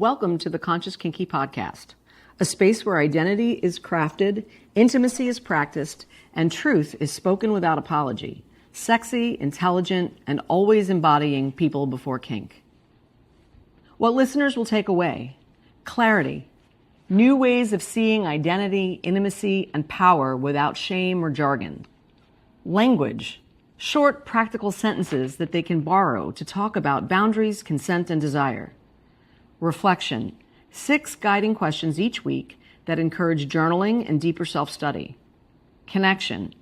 Welcome to the Conscious Kinky Podcast, a space where identity is crafted, intimacy is practiced, and truth is spoken without apology. Sexy, intelligent, and always embodying people before kink. What listeners will take away: clarity, new ways of seeing identity, intimacy, and power without shame or jargon. Language, short, practical sentences that they can borrow to talk about boundaries, consent, and desire. Reflection, 6 guiding questions each week that encourage journaling and deeper self-study. Connection,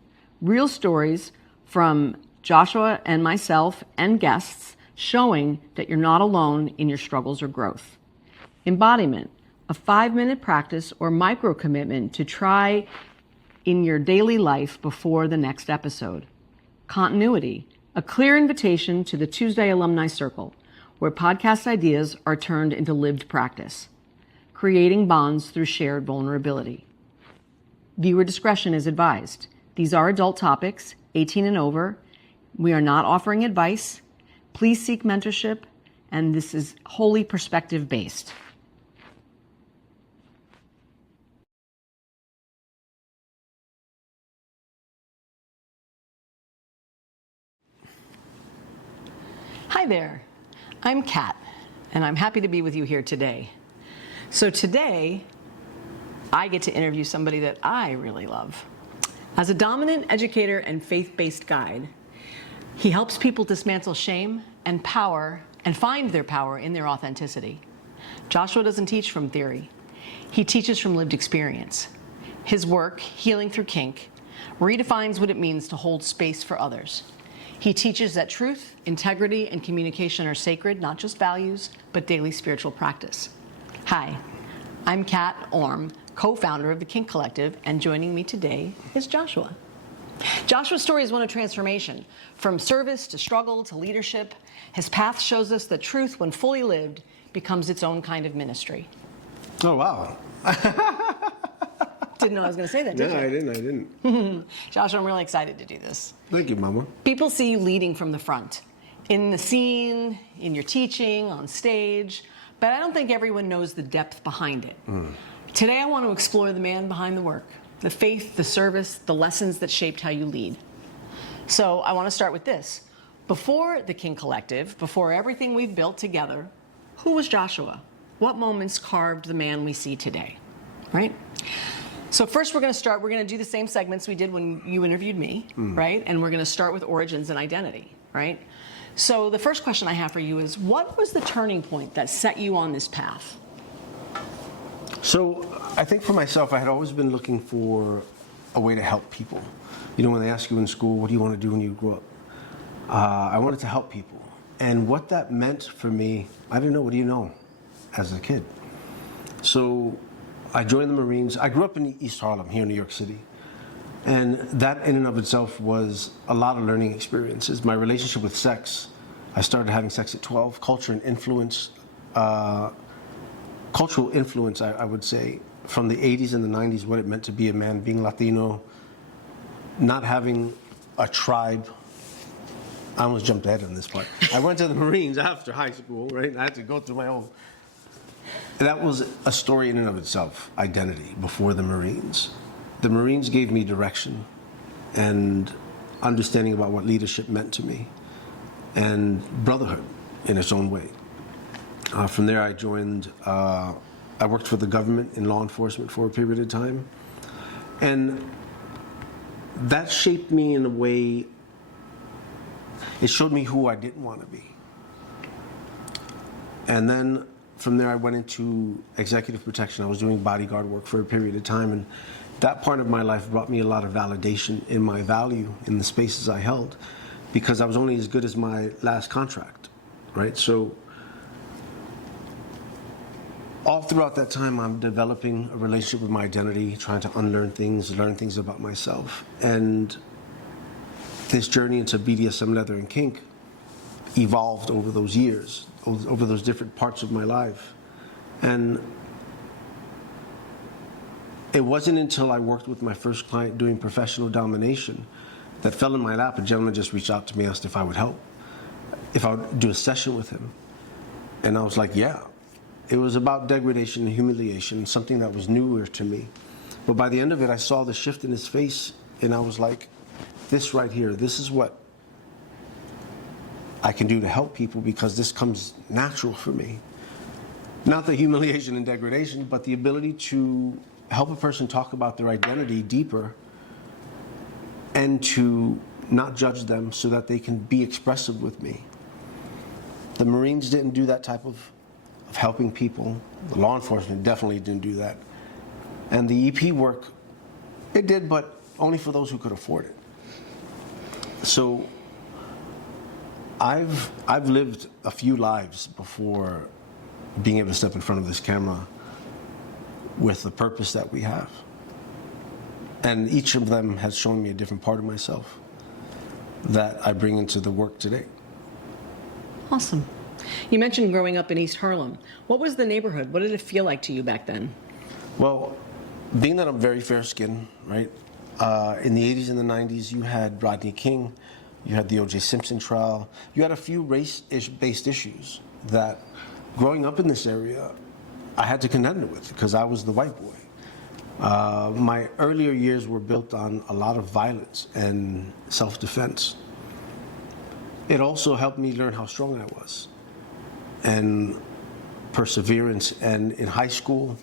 real stories from Joshua and myself and guests showing that you're not alone in your struggles or growth. Embodiment, a 5-minute practice or micro commitment to try in your daily life before the next episode. Continuity, a clear invitation to the Tuesday Alumni Circle, where podcast ideas are turned into lived practice, creating bonds through shared vulnerability. Viewer discretion is advised. These are adult topics, 18 and over. We are not offering advice. Please seek mentorship, and this is wholly perspective-based. Hi there. I'm Kat, and I'm happy to be with you here today. So today, I get to interview somebody that I really love. As a dominant educator and faith-based guide, he helps people dismantle shame and power and find their power in their authenticity. Joshua doesn't teach from theory. He teaches from lived experience. His work, Healing Through Kink, redefines what it means to hold space for others. He teaches that truth, integrity, and communication are sacred, not just values, but daily spiritual practice. Hi, I'm Kat Orm, co-founder of the Kink Collective, and joining me today is Joshua. Joshua's story is one of transformation, from service to struggle to leadership. His path shows us that truth, when fully lived, becomes its own kind of ministry. Oh, wow. Didn't know I was going to say that, did you? No, I didn't. Joshua, I'm really excited to do this. Thank you, Mama. People see you leading from the front, in the scene, in your teaching, on stage, but I don't think everyone knows the depth behind it. Today I want to explore the man behind the work, the faith, the service, the lessons that shaped how you lead. So I want to start with this. Before the Kink Collective, before everything we've built together, who was Joshua? What moments carved the man we see today, right? So first we're going to do the same segments we did when you interviewed me, right? And we're going to start with origins and identity, right? So the first question I have for you is, what was the turning point that set you on this path? So I think for myself, I had always been looking for a way to help people. You know, when they ask you in school, what do you want to do when you grow up? I wanted to help people. And what that meant for me, I didn't know. What do you know as a kid? So I joined the Marines. I grew up in East Harlem, here in New York City. And that in and of itself was a lot of learning experiences. My relationship with sex, I started having sex at 12. Culture and influence, cultural influence, I would say, from the 80s and the 90s, what it meant to be a man, being Latino, not having a tribe. I almost jumped ahead on this part. I went to the Marines after high school, right? I had to go through my own. That was a story in and of itself, identity, before the Marines. The Marines gave me direction and understanding about what leadership meant to me and brotherhood in its own way. From there, I joined, I worked for the government in law enforcement for a period of time. And that shaped me in a way, it showed me who I didn't want to be. And then from there, I went into executive protection. I was doing bodyguard work for a period of time, and that part of my life brought me a lot of validation in my value in the spaces I held, because I was only as good as my last contract, right? So all throughout that time, I'm developing a relationship with my identity, trying to unlearn things, learn things about myself. And this journey into BDSM, leather, and kink evolved over those years, over those different parts of my life. And it wasn't until I worked with my first client doing professional domination that fell in my lap. A gentleman just reached out to me, asked if I would help, if I would do a session with him. And I was like, yeah. It was about degradation and humiliation, something that was newer to me. But by the end of it, I saw the shift in his face, and I was like, this right here, this is what I can do to help people, because this comes natural for me. Not the humiliation and degradation, but the ability to help a person talk about their identity deeper and to not judge them so that they can be expressive with me. The Marines didn't do that type of helping people. The law enforcement definitely didn't do that. And the EP work, it did, but only for those who could afford it. So I've lived a few lives before being able to step in front of this camera with the purpose that we have. And each of them has shown me a different part of myself that I bring into the work today. Awesome. You mentioned growing up in East Harlem. What was the neighborhood? What did it feel like to you back then? Well, being that I'm very fair-skinned, right? In the 80s and the 90s, you had Rodney King, you had the O.J. Simpson trial, you had a few race-based issues that, growing up in this area, I had to contend with because I was the white boy. My earlier years were built on a lot of violence and self-defense. It also helped me learn how strong I was, and perseverance, and in high school,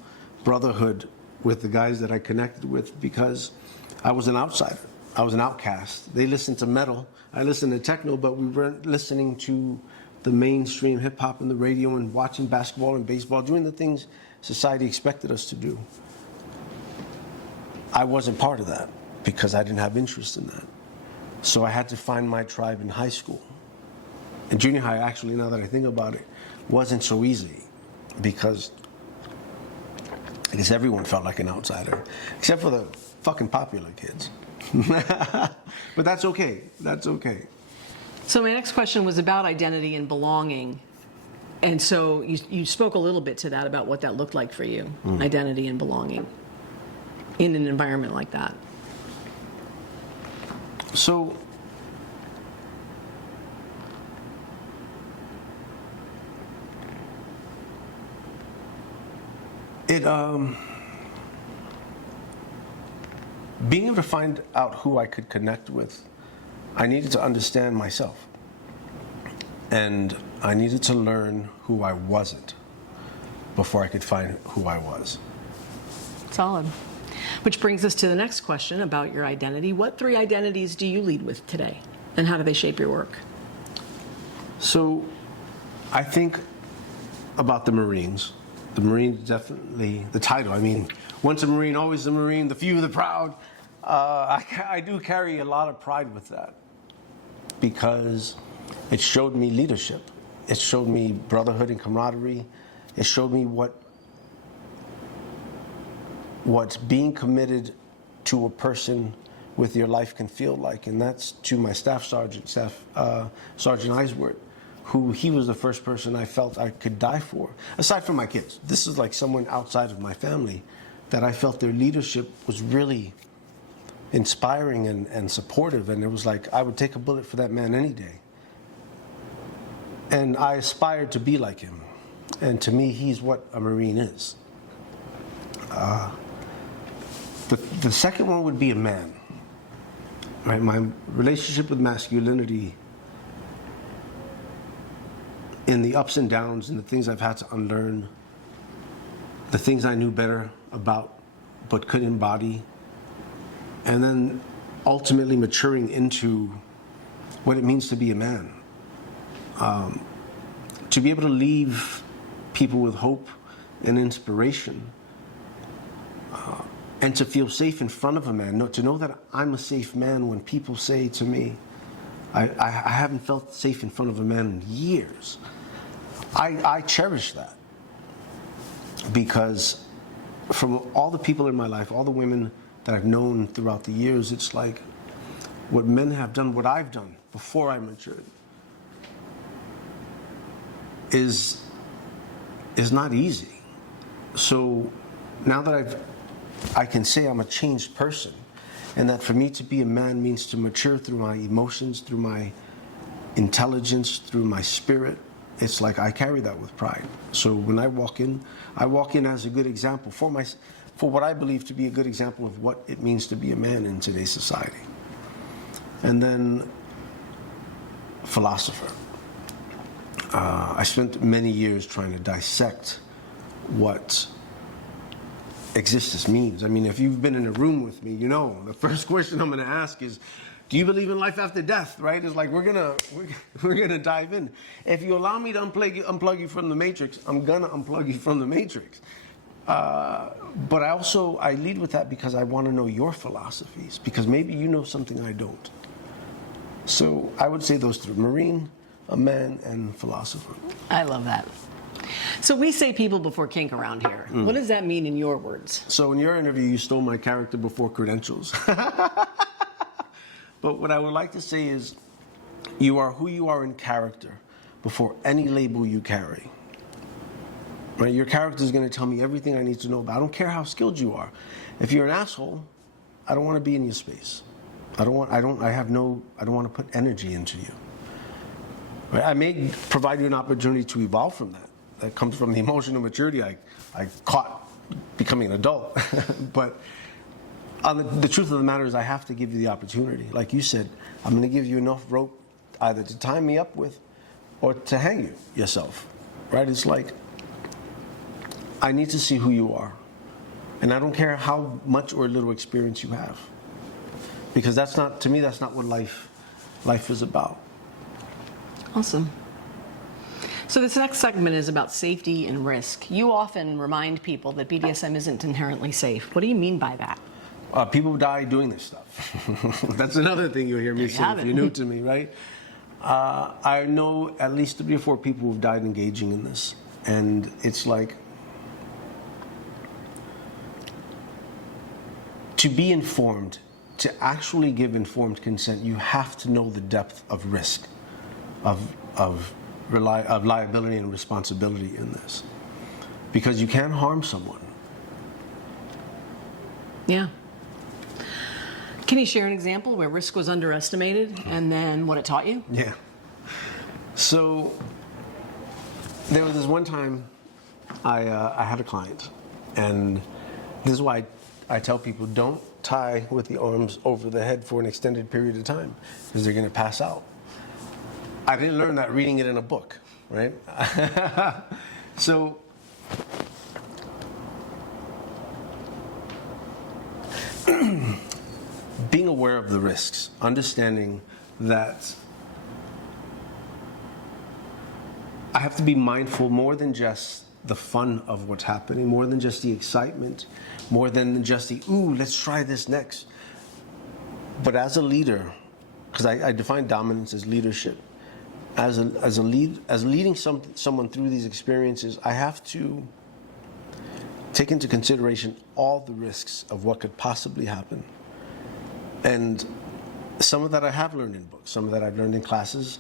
brotherhood with the guys that I connected with, because I was an outsider. I was an outcast. They listened to metal, I listened to techno, but we weren't listening to the mainstream hip hop and the radio and watching basketball and baseball, doing the things society expected us to do. I wasn't part of that because I didn't have interest in that. So I had to find my tribe in high school. In junior high, actually, now that I think about it, wasn't so easy because I guess everyone felt like an outsider, except for the fucking popular kids. But that's okay. That's okay. So my next question was about identity and belonging. And so you spoke a little bit to that, about what that looked like for you, identity and belonging in an environment like that. So being able to find out who I could connect with, I needed to understand myself. And I needed to learn who I wasn't before I could find who I was. Solid. Which brings us to the next question about your identity. What 3 identities do you lead with today, and how do they shape your work? So I think about the Marines. The Marines definitely, the title, I mean, once a Marine, always a Marine, the few, the proud. I do carry a lot of pride with that because it showed me leadership. It showed me brotherhood and camaraderie. It showed me what being committed to a person with your life can feel like, and that's to my Staff Sergeant Eiswert, who he was the first person I felt I could die for, aside from my kids. This is like someone outside of my family that I felt their leadership was really inspiring and supportive, and it was like I would take a bullet for that man any day. And I aspired to be like him, and to me, he's what a Marine is. The second one would be a man. Right? My relationship with masculinity, in the ups and downs and the things I've had to unlearn, the things I knew better about but couldn't embody, and then ultimately maturing into what it means to be a man. To be able to leave people with hope and inspiration, and to feel safe in front of a man, to know that I'm a safe man when people say to me, I haven't felt safe in front of a man in years. I cherish that because from all the people in my life, all the women that I've known throughout the years, it's like what men have done, what I've done before I matured, is not easy. So now that I can say I'm a changed person, and that for me to be a man means to mature through my emotions, through my intelligence, through my spirit, it's like I carry that with pride. So when I walk in as a good example for what I believe to be a good example of what it means to be a man in today's society. And then philosopher. I spent many years trying to dissect what existence means. I mean, if you've been in a room with me, you know, the first question I'm going to ask is, do you believe in life after death? Right? It's like we're gonna dive in. If you allow me to unplug you from the matrix, I'm gonna unplug you from the matrix. But I lead with that because I want to know your philosophies, because maybe you know something I don't. So I would say those three: Marine, a man, and philosopher. I love that. So we say people before kink around here. What does that mean in your words? So in your interview, you stole my character before credentials. But what I would like to say is, you are who you are in character before any label you carry. Right? Your character is going to tell me everything I need to know about. I don't care how skilled you are. If you're an asshole, I don't want to be in your space. I don't want to put energy into you. Right? I may provide you an opportunity to evolve from that. That comes from the emotional maturity I caught becoming an adult. But the truth of the matter is I have to give you the opportunity. Like you said, I'm going to give you enough rope either to tie me up with or to hang you yourself. Right? It's like, I need to see who you are. And I don't care how much or little experience you have. Because to me, that's not what life is about. Awesome. So this next segment is about safety and risk. You often remind people that BDSM isn't inherently safe. What do you mean by that? People die doing this stuff. That's another thing you'll hear me say if you're new to me, right? I know at least 3 or 4 people who've died engaging in this. And it's like, to be informed, to actually give informed consent, you have to know the depth of risk, of liability and responsibility in this. Because you can harm someone. Yeah. Can you share an example where risk was underestimated and then what it taught you? Yeah. So there was this one time I had a client, and this is why I tell people, don't tie with the arms over the head for an extended period of time, because they're going to pass out. I didn't learn that reading it in a book, right? So being aware of the risks, understanding that I have to be mindful more than just the fun of what's happening, more than just the excitement, more than just the, ooh, let's try this next. But as a leader, because I define dominance as leadership, as leading someone through these experiences, I have to take into consideration all the risks of what could possibly happen. And some of that I have learned in books, some of that I've learned in classes,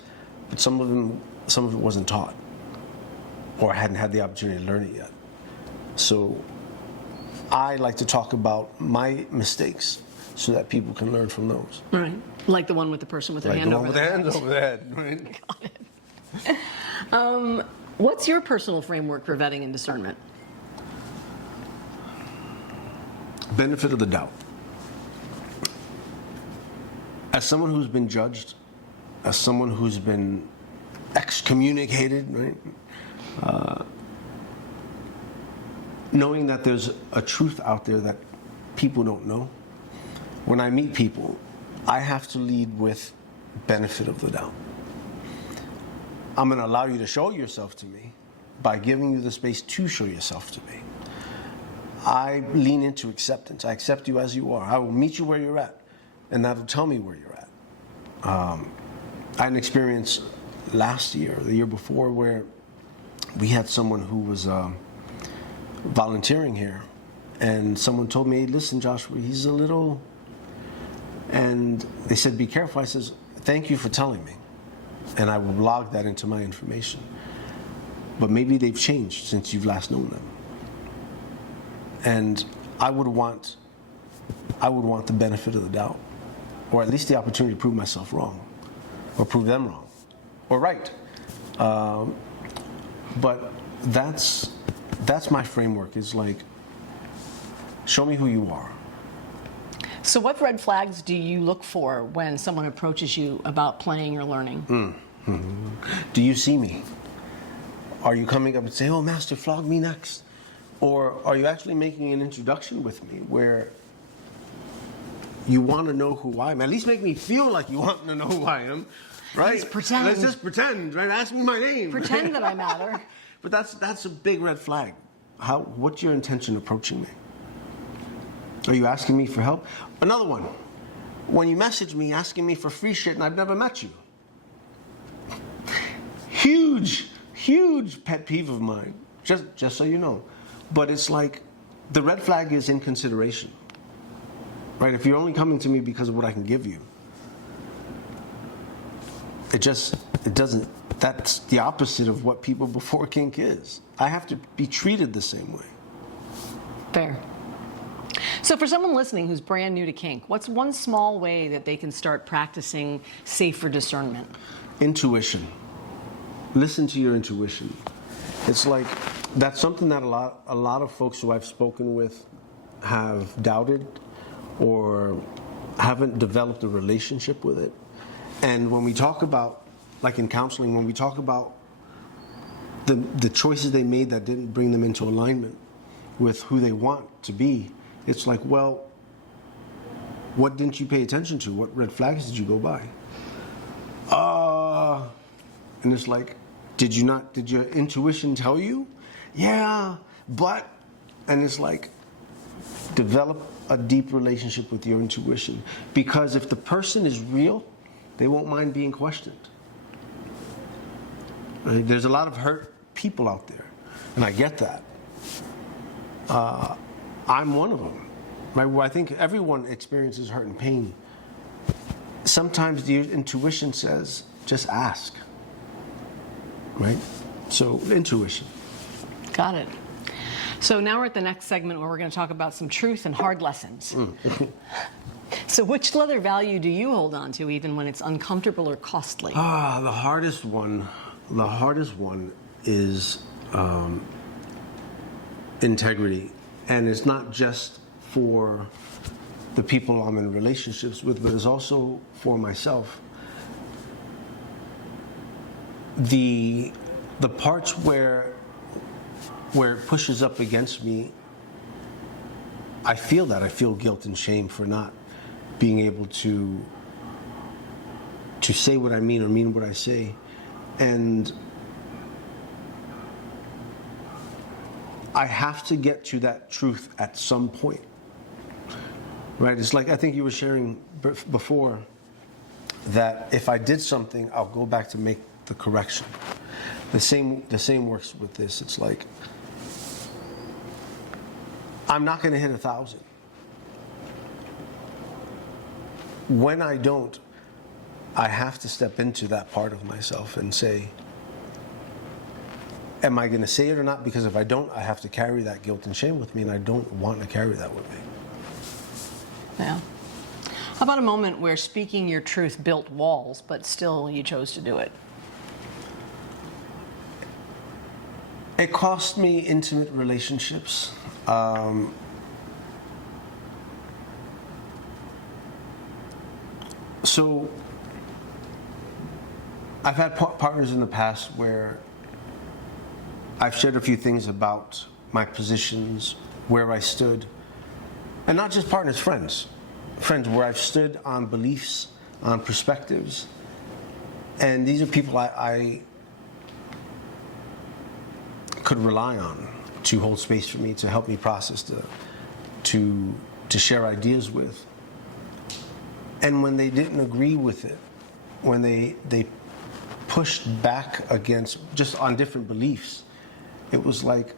but some of it wasn't taught, or I hadn't had the opportunity to learn it yet. So I like to talk about my mistakes so that people can learn from those. Right. Like the one with the person with their hand over their head. Over their head, right? Got it. What's your personal framework for vetting and discernment? Benefit of the doubt. As someone who's been judged, as someone who's been excommunicated, right? Knowing that there's a truth out there that people don't know. When I meet people, I have to lead with benefit of the doubt. I'm going to allow you to show yourself to me by giving you the space to show yourself to me. I lean into acceptance. I accept you as you are. I will meet you where you're at, and that'll tell me where you're at. I had an experience last year, the year before, where we had someone who was volunteering here, and someone told me, hey, listen, Joshua, he's a little... And they said, be careful. I says, thank you for telling me. And I will log that into my information. But maybe they've changed since you've last known them. And I would want the benefit of the doubt, or at least the opportunity to prove myself wrong, or prove them wrong, or right. But that's my framework. Is like, show me who you are. So what red flags do you look for when someone approaches you about playing or learning? Do you see me? Are you coming up and saying, "Oh, master, flog me next"? Or are you actually making an introduction with me where you want to know who I am? At least make me feel like you want to know who I am, right? Let's pretend. Let's just pretend, right? Ask me my name. Pretend that I matter. But that's a big red flag. What's your intention approaching me? Are you asking me for help? Another one. When you message me asking me for free shit and I've never met you. Huge pet peeve of mine. Just so you know. But it's like the red flag is inconsideration. Right? If you're only coming to me because of what I can give you, it doesn't. That's the opposite of what people before kink is. I have to be treated the same way. Fair. So for someone listening who's brand new to kink, what's one small way that they can start practicing safer discernment? Intuition. Listen to your intuition. It's like, that's something that a lot of folks who I've spoken with have doubted or haven't developed a relationship with it. And when we talk about, like in counseling, when we talk about the choices they made that didn't bring them into alignment with who they want to be, it's like, well, what didn't you pay attention to? What red flags did you go by? And it's like, did your intuition tell you? Yeah, but, and it's like, develop a deep relationship with your intuition. Because if the person is real, they won't mind being questioned. Right? There's a lot of hurt people out there, and I get that. I'm one of them. Right? Where I think everyone experiences hurt and pain. Sometimes the intuition says, just ask. Right? So, intuition. Got it. So now we're at the next segment where we're going to talk about some truth and hard lessons. So which leather value do you hold on to even when it's uncomfortable or costly? The hardest one is integrity. And it's not just for the people I'm in relationships with, but it's also for myself. The parts where it pushes up against me, I feel guilt and shame for not being able to say what I mean or mean what I say. And I have to get to that truth at some point. Right? It's like, I think you were sharing before that if I did something, I'll go back to make the correction. The same works with this. It's like, I'm not going to hit 1,000. When I don't, I have to step into that part of myself and say, am I going to say it or not? Because if I don't, I have to carry that guilt and shame with me, and I don't want to carry that with me. Yeah. How about a moment where speaking your truth built walls, but still you chose to do it? It cost me intimate relationships. So I've had partners in the past where I've shared a few things about my positions, where I stood, and not just partners, friends where I've stood on beliefs, on perspectives, and these are people I could rely on to hold space for me, to help me process, to share ideas with. And when they didn't agree with it, when they pushed back against, just on different beliefs, it was like,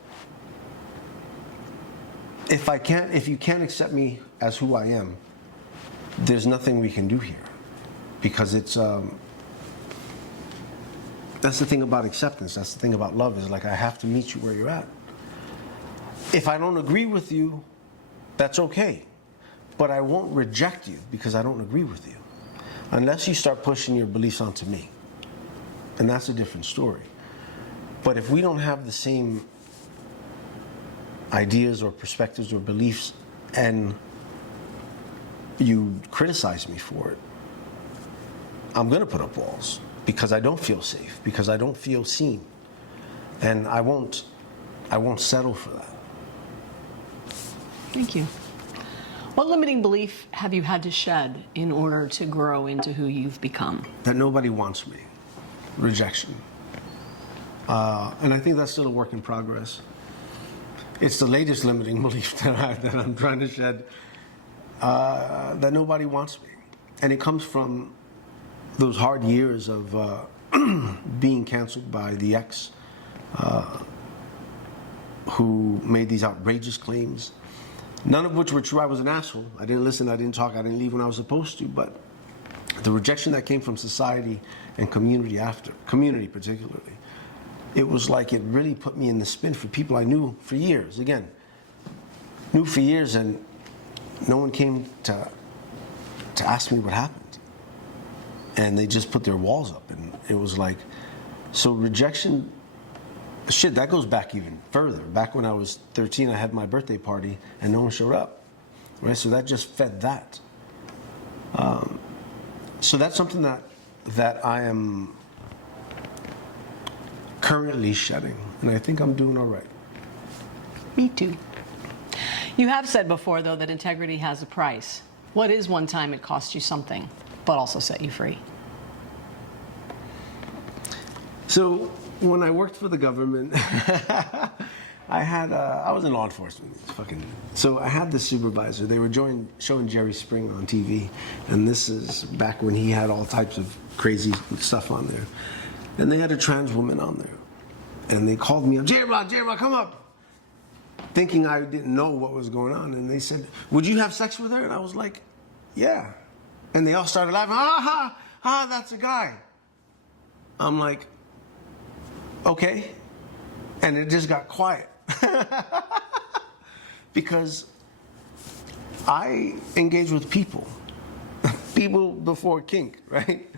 if you can't accept me as who I am, there's nothing we can do here. Because it's, that's the thing about acceptance, that's the thing about love, is like, I have to meet you where you're at. If I don't agree with you, that's okay. But I won't reject you because I don't agree with you. Unless you start pushing your beliefs onto me. And that's a different story. But if we don't have the same ideas or perspectives or beliefs, and you criticize me for it, I'm going to put up walls because I don't feel safe, because I don't feel seen. And I won't settle for that. Thank you. What limiting belief have you had to shed in order to grow into who you've become? That nobody wants me. Rejection. And I think that's still a work in progress. It's the latest limiting belief that I'm trying to shed, that nobody wants me. And it comes from those hard years of being canceled by the ex who made these outrageous claims, none of which were true. I was an asshole. I didn't listen, I didn't talk, I didn't leave when I was supposed to, but the rejection that came from society and community particularly, it was like it really put me in the spin for people I knew for years. Again, knew for years, and no one came to ask me what happened. And they just put their walls up, and it was like, so rejection, shit, that goes back even further. Back when I was 13, I had my birthday party and no one showed up, right? So that just fed that. So that's something that I am currently shedding, and I think I'm doing all right. Me too. You have said before, though, that integrity has a price. What is one time it cost you something, but also set you free? So when I worked for the government, I was in law enforcement. So I had this supervisor. They were showing Jerry Springer on TV, and this is back when he had all types of crazy stuff on there. And they had a trans woman on there, and they called me up, J-Rod, come up, thinking I didn't know what was going on. And they said, would you have sex with her? And I was like, yeah. And they all started laughing. That's a guy. I'm like, okay. And it just got quiet. Because I engage with people before kink, right?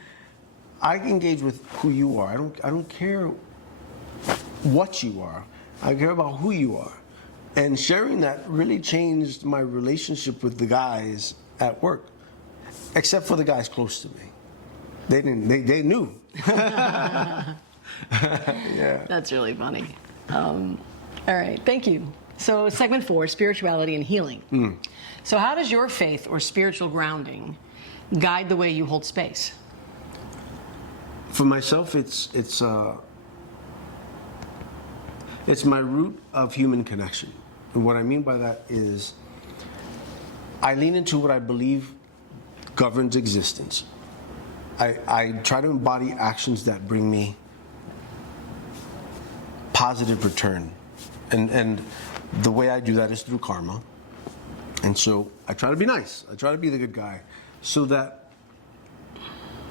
I engage with who you are. I don't care what you are. I care about who you are. And sharing that really changed my relationship with the guys at work, except for the guys close to me. They didn't. They knew. Yeah. That's really funny. All right, thank you. So segment 4, spirituality and healing. So how does your faith or spiritual grounding guide the way you hold space? For myself, it's my root of human connection. And what I mean by that is I lean into what I believe governs existence. I try to embody actions that bring me positive return. And the way I do that is through karma. And so I try to be nice. I try to be the good guy so that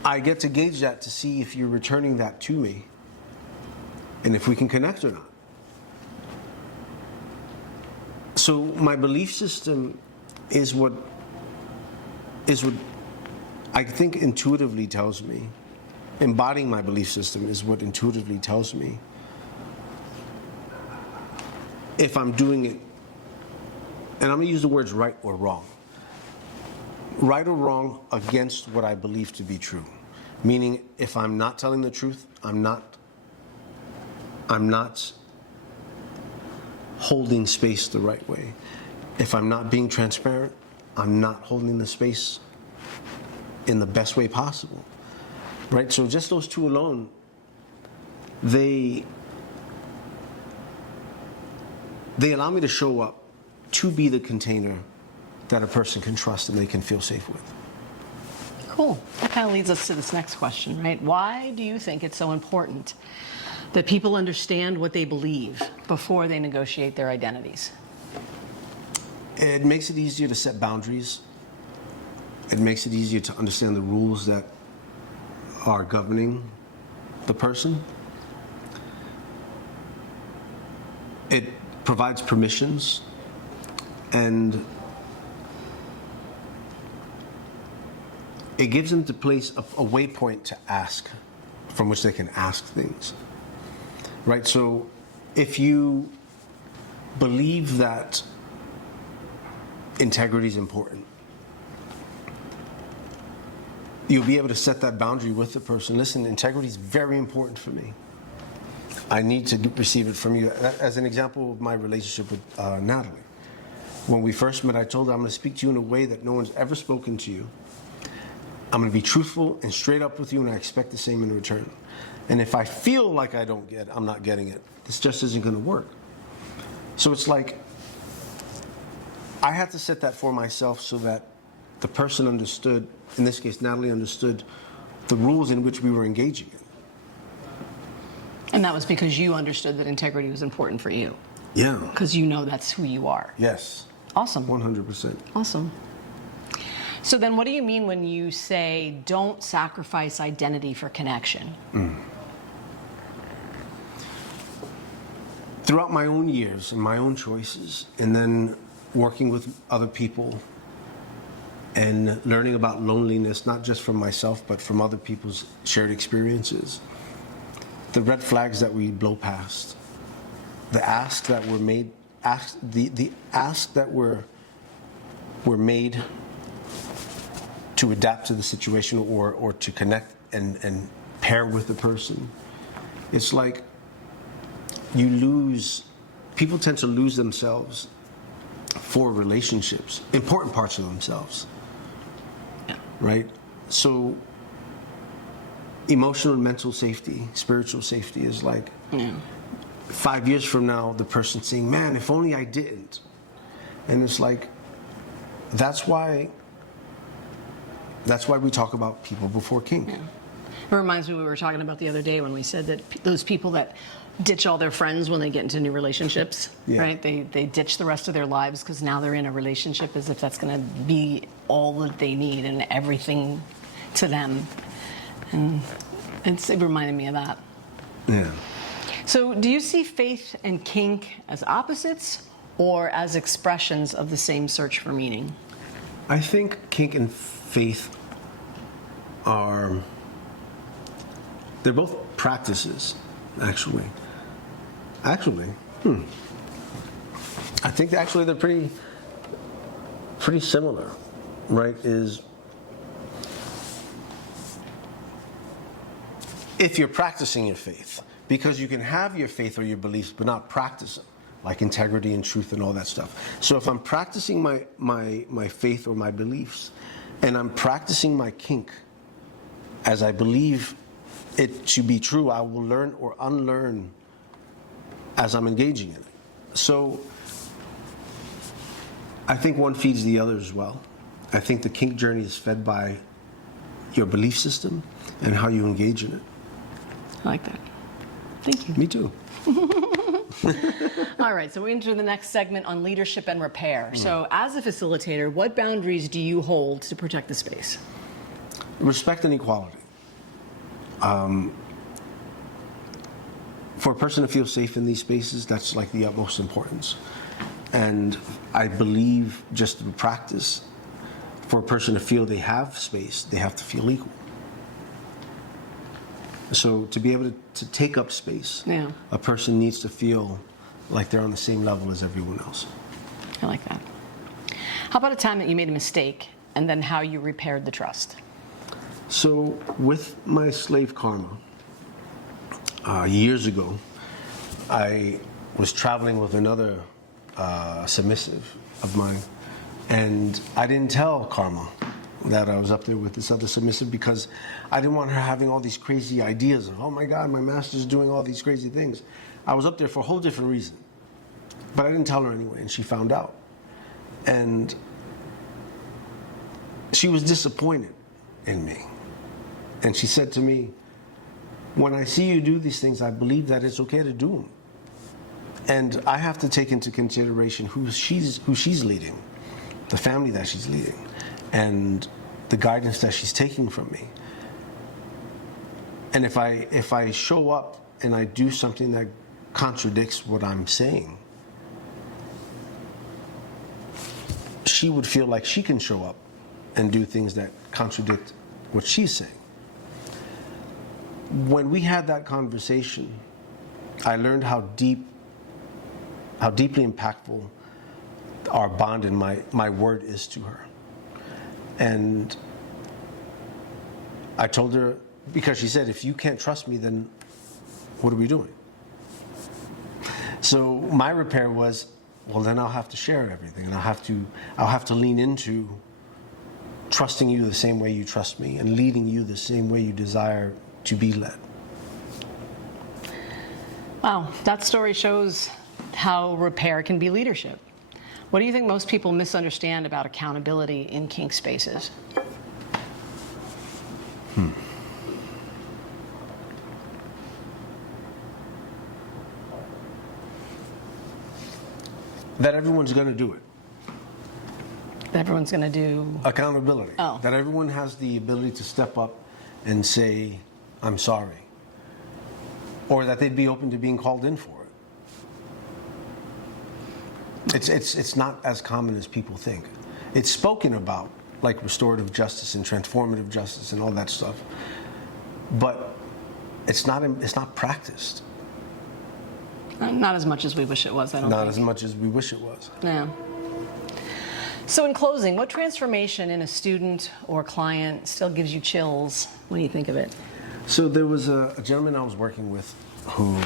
I get to gauge that to see if you're returning that to me and if we can connect or not. So my belief system is what I think intuitively tells me, embodying my belief system is what intuitively tells me if I'm doing it, and I'm gonna use the words right or wrong. Right or wrong against what I believe to be true. Meaning, if I'm not telling the truth, I'm not holding space the right way. If I'm not being transparent, I'm not holding the space in the best way possible. Right? So just those two alone, they allow me to show up to be the container that a person can trust and they can feel safe with. Cool. That kind of leads us to this next question, right? Why do you think it's so important that people understand what they believe before they negotiate their identities? It makes it easier to set boundaries. It makes it easier to understand the rules that are governing the person. It provides permissions, and it gives them to place a waypoint to ask, from which they can ask things. right? So if you believe that integrity is important, you'll be able to set that boundary with the person. Listen, integrity is very important for me. I need to receive it from you. As an example of my relationship with Natalie. When we first met, I told her, I'm going to speak to you in a way that no one's ever spoken to you. I'm going to be truthful and straight up with you, and I expect the same in return. And if I feel like I'm not getting it, this just isn't going to work. So it's like, I had to set that for myself so that the person understood, in this case, Natalie understood the rules in which we were engaging in. And that was because you understood that integrity was important for you. Yeah. Because you know that's who you are. Yes. Awesome. 100%. Awesome. So then what do you mean when you say don't sacrifice identity for connection? Throughout my own years and my own choices, and then working with other people and learning about loneliness, not just from myself, but from other people's shared experiences, the red flags that we blow past, the asks that were made, the asks that were made to adapt to the situation or to connect and pair with the person. It's like people tend to lose themselves for relationships, important parts of themselves, right? So emotional and mental safety, spiritual safety is like 5 years from now, the person saying, man, if only I didn't. And it's like, that's why we talk about people before kink. Yeah. It reminds me we were talking about the other day when we said that those people that ditch all their friends when they get into new relationships, right? They ditch the rest of their lives because now they're in a relationship as if that's going to be all that they need and everything to them. And it reminded me of that. Yeah. So do you see faith and kink as opposites or as expressions of the same search for meaning? I think kink and faith they're both practices, actually. I think actually they're pretty similar, right? Is if you're practicing your faith, because you can have your faith or your beliefs but not practice them, like integrity and truth and all that stuff. So if I'm practicing my faith or my beliefs, and I'm practicing my kink as I believe it to be true, I will learn or unlearn as I'm engaging in it. So I think one feeds the other as well. I think the kink journey is fed by your belief system and how you engage in it. I like that. Thank you. Me too. All right, so we enter the next segment on leadership and repair. So as a facilitator, what boundaries do you hold to protect the space? Respect and equality. For a person to feel safe in these spaces, that's like the utmost importance. And I believe just in practice, for a person to feel they have space, they have to feel equal. So to be able to take up space, a person needs to feel like they're on the same level as everyone else. I like that. How about a time that you made a mistake and then how you repaired the trust? So with my slave karma, years ago, I was traveling with another submissive of mine, and I didn't tell Karma that I was up there with this other submissive because I didn't want her having all these crazy ideas of, oh my God, my master's doing all these crazy things. I was up there for a whole different reason, but I didn't tell her anyway, and she found out. And she was disappointed in me. And she said to me, when I see you do these things, I believe that it's okay to do them. And I have to take into consideration who she's leading, the family that she's leading, and the guidance that she's taking from me. And if I show up and I do something that contradicts what I'm saying, she would feel like she can show up and do things that contradict what she's saying. When we had that conversation, I learned how deeply impactful our bond and my word is to her. And I told her, because she said, if you can't trust me, then what are we doing? So my repair was, well, then I'll have to share everything, and I'll have to lean into trusting you the same way you trust me, and leading you the same way you desire to be led. Wow, that story shows how repair can be leadership. What do you think most people misunderstand about accountability in kink spaces? That everyone's going to do it. Everyone's going to do Accountability. Oh. That everyone has the ability to step up and say, I'm sorry. Or that they'd be open to being called in for it. It's not as common as people think. It's spoken about, like restorative justice and transformative justice and all that stuff. But it's not practiced. Not as much as we wish it was, I don't think. Not as much as we wish it was. Yeah. So in closing, what transformation in a student or client still gives you chills when you think of it? So there was a gentleman I was working with who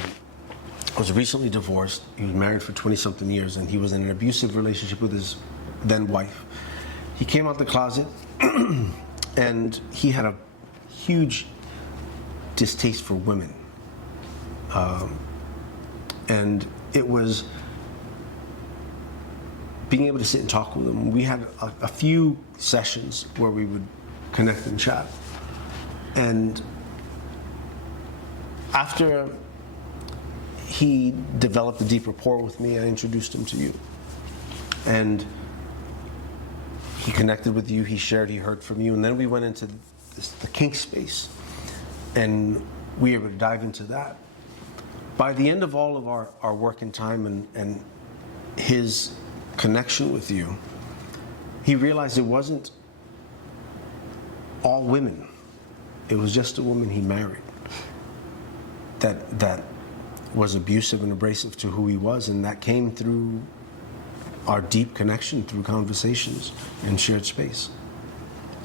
was recently divorced. He was married for 20-something years, and he was in an abusive relationship with his then wife. He came out the closet, and he had a huge distaste for women. And it was being able to sit and talk with him. We had a few sessions where we would connect and chat. And after he developed a deep rapport with me, I introduced him to you. And he connected with you, he shared, he heard from you, and then we went into the kink space. And we were able to dive into that. By the end of all of our work and time and his connection with you, he realized it wasn't all women. It was just a woman he married that was abusive and abrasive to who he was, and that came through our deep connection through conversations and shared space.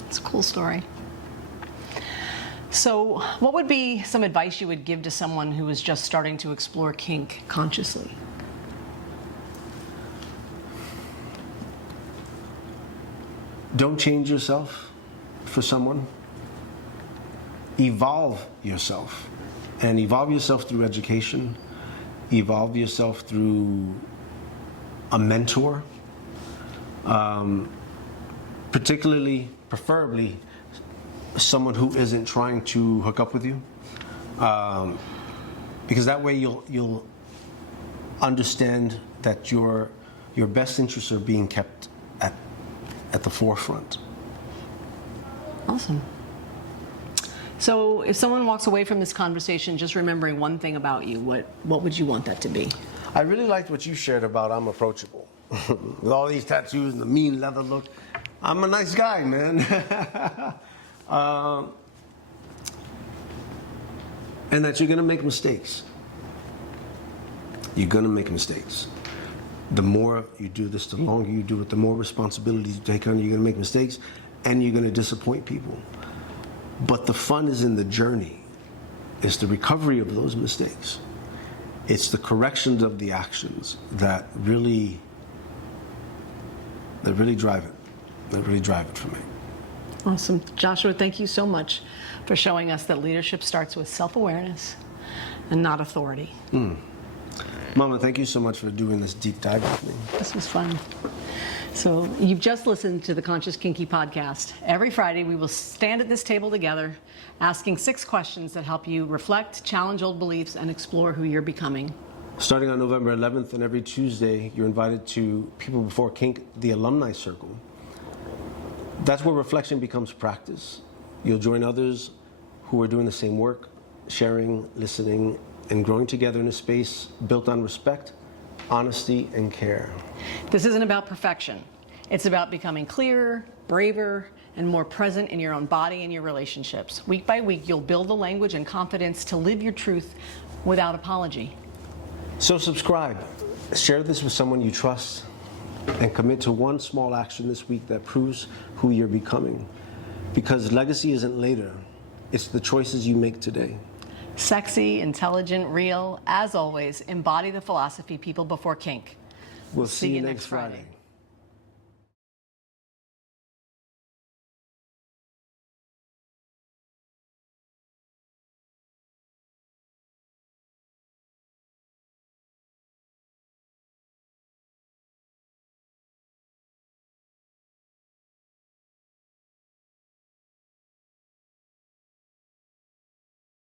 It's a cool story. So what would be some advice you would give to someone who is just starting to explore kink consciously? Don't change yourself for someone. Evolve yourself. And evolve yourself through education. Evolve yourself through a mentor. Preferably, someone who isn't trying to hook up with you. Because that way you'll understand that your best interests are being kept at the forefront. Awesome. So if someone walks away from this conversation just remembering one thing about you, what would you want that to be? I really liked what you shared about I'm approachable. With all these tattoos and the mean leather look, I'm a nice guy, man. And that you're going to make mistakes. You're going to make mistakes. The more you do this, the longer you do it, the more responsibility you take on, you're going to make mistakes, and you're going to disappoint people. But the fun is in the journey. It's the recovery of those mistakes. It's the corrections of the actions that really drive it. That really drive it for me. Awesome. Joshua, thank you so much for showing us that leadership starts with self-awareness and not authority. Mama, thank you so much for doing this deep dive with me. This was fun. So you've just listened to the Conscious Kinky Podcast. Every Friday, we will stand at this table together, asking 6 questions that help you reflect, challenge old beliefs, and explore who you're becoming. Starting on November 11th and every Tuesday, you're invited to People Before Kink, the Alumni Circle. That's where reflection becomes practice. You'll join others who are doing the same work, sharing, listening, and growing together in a space built on respect, honesty, and care. This isn't about perfection. It's about becoming clearer, braver, and more present in your own body and your relationships. Week by week, you'll build the language and confidence to live your truth without apology. So subscribe, share this with someone you trust, and commit to one small action this week that proves who you're becoming. Because legacy isn't later, it's the choices you make today. Sexy, intelligent, real. As always, embody the philosophy people before kink. We'll see you next Friday.